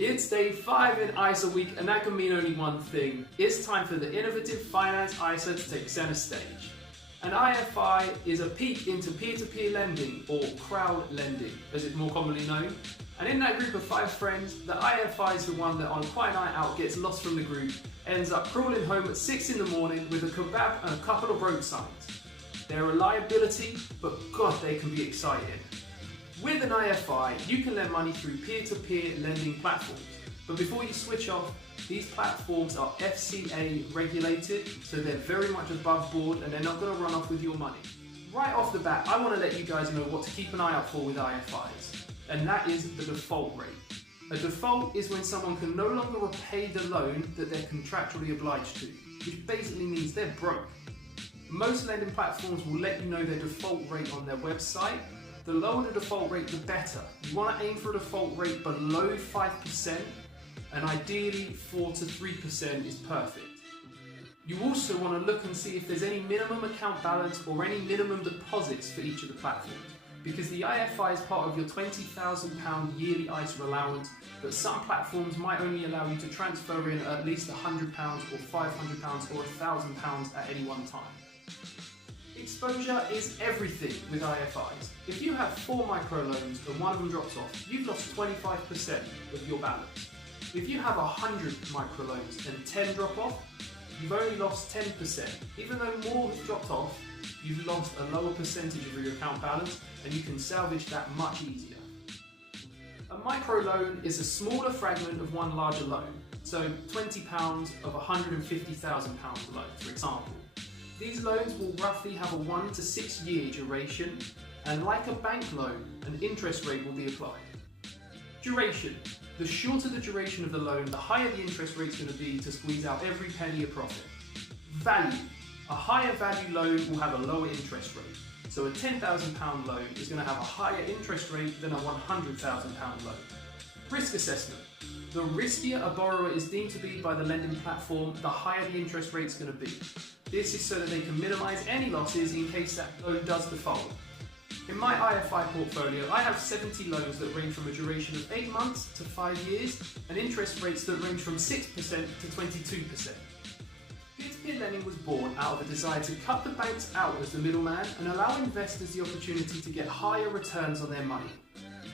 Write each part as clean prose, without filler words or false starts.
It's day 5 in ISA week, and that can mean only one thing. It's time for the innovative finance ISA to take center stage. An IFI is a peek into peer-to-peer lending, or crowd lending, as it's more commonly known. And in that group of 5 friends, the IFI is the one that on a quiet night out gets lost from the group, ends up crawling home at 6 in the morning with a kebab and a couple of road signs. They're a liability, but God, they can be exciting. With an IFI, you can lend money through peer-to-peer lending platforms. But before you switch off, these platforms are FCA regulated, so they're very much above board and they're not going to run off with your money. Right off the bat, I want to let you guys know what to keep an eye out for with IFIs, and that is the default rate. A default is when someone can no longer repay the loan that they're contractually obliged to, which basically means they're broke. Most lending platforms will let you know their default rate on their website. The lower the default rate, the better. You want to aim for a default rate below 5%, and ideally 4 to 3% is perfect. You also want to look and see if there's any minimum account balance or any minimum deposits for each of the platforms, because the IFI is part of your £20,000 yearly ISA allowance, but some platforms might only allow you to transfer in at least £100 or £500 or £1,000 at any one time. Exposure is everything with IFIs. If you have 4 microloans and one of them drops off, you've lost 25% of your balance. If you have 100 microloans and 10 drop off, you've only lost 10%. Even though more has dropped off, you've lost a lower percentage of your account balance, and you can salvage that much easier. A microloan is a smaller fragment of one larger loan, so £20 of a £150,000 loan, for example. These loans will roughly have a 1 to 6 year duration, and like a bank loan, an interest rate will be applied. Duration. The shorter the duration of the loan, the higher the interest rate is going to be to squeeze out every penny of profit. Value. A higher value loan will have a lower interest rate. So a £10,000 loan is going to have a higher interest rate than a £100,000 loan. Risk assessment. The riskier a borrower is deemed to be by the lending platform, the higher the interest rate is going to be. This is so that they can minimise any losses in case that loan does default. In my IFI portfolio, I have 70 loans that range from a duration of 8 months to 5 years, and interest rates that range from 6% to 22%. Peer-to-peer lending was born out of a desire to cut the banks out as the middleman and allow investors the opportunity to get higher returns on their money.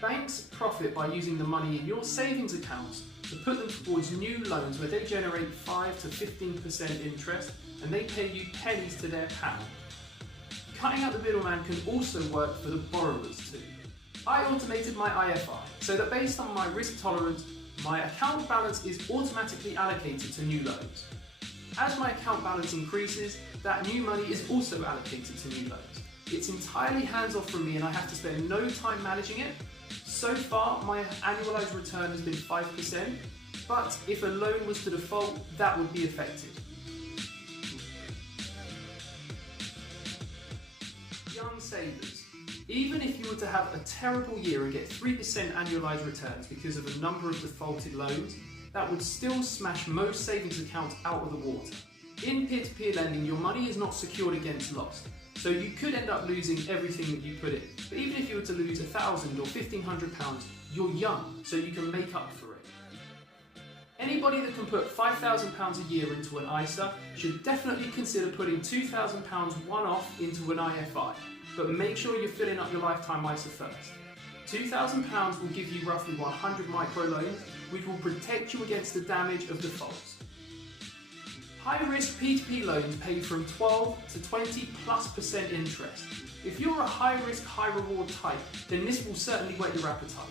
Banks profit by using the money in your savings accounts to put them towards new loans where they generate 5 to 15% interest, and they pay you pennies to their pound. Cutting out the middleman can also work for the borrowers too. I automated my IFI so that based on my risk tolerance, my account balance is automatically allocated to new loans. As my account balance increases, that new money is also allocated to new loans. It's entirely hands-off from me and I have to spend no time managing it. So far, my annualized return has been 5%, but if a loan was to default, that would be affected. Young savers. Even if you were to have a terrible year and get 3% annualized returns because of a number of defaulted loans, that would still smash most savings accounts out of the water. In peer-to-peer lending, your money is not secured against loss, so you could end up losing everything that you put in. But even if you were to lose £1,000 or £1,500, you're young, so you can make up for it. Anybody that can put £5,000 a year into an ISA should definitely consider putting £2,000 one-off into an IFI, but make sure you're filling up your lifetime ISA first. £2,000 will give you roughly 100 microloans, which will protect you against the damage of defaults. High-risk P2P loans pay from 12 to 20+% interest. If you're a high-risk, high-reward type, then this will certainly whet your appetite.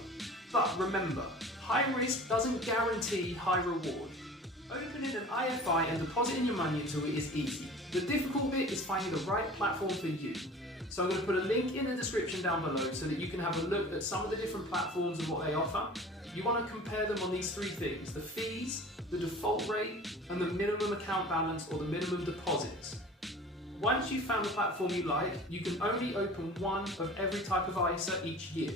But remember, high risk doesn't guarantee high reward. Opening an IFI and depositing your money into it is easy. The difficult bit is finding the right platform for you. So I'm going to put a link in the description down below so that you can have a look at some of the different platforms and what they offer. You want to compare them on these 3 things: the fees, the default rate, and the minimum account balance or the minimum deposits. Once you've found the platform you like, you can only open one of every type of ISA each year.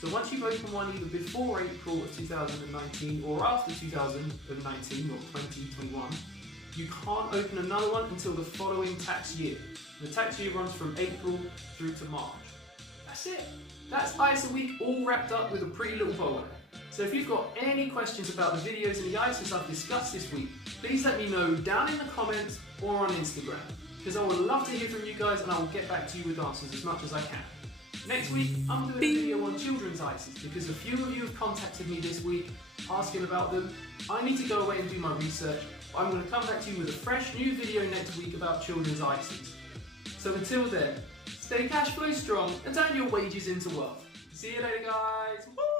So once you've opened one either before April of 2019 or after 2019 or 2021, you can't open another one until the following tax year. The tax year runs from April through to March. That's it. That's ISA week all wrapped up with a pretty little bow on it. So if you've got any questions about the videos and the ISIs I've discussed this week, please let me know down in the comments or on Instagram, because I would love to hear from you guys and I will get back to you with answers as much as I can. Next week, I'm doing a video on children's ISIs because a few of you have contacted me this week asking about them. I need to go away and do my research. I'm going to come back to you with a fresh new video next week about children's ISIs. So until then, stay cash flow strong and turn your wages into wealth. See you later, guys. Woo!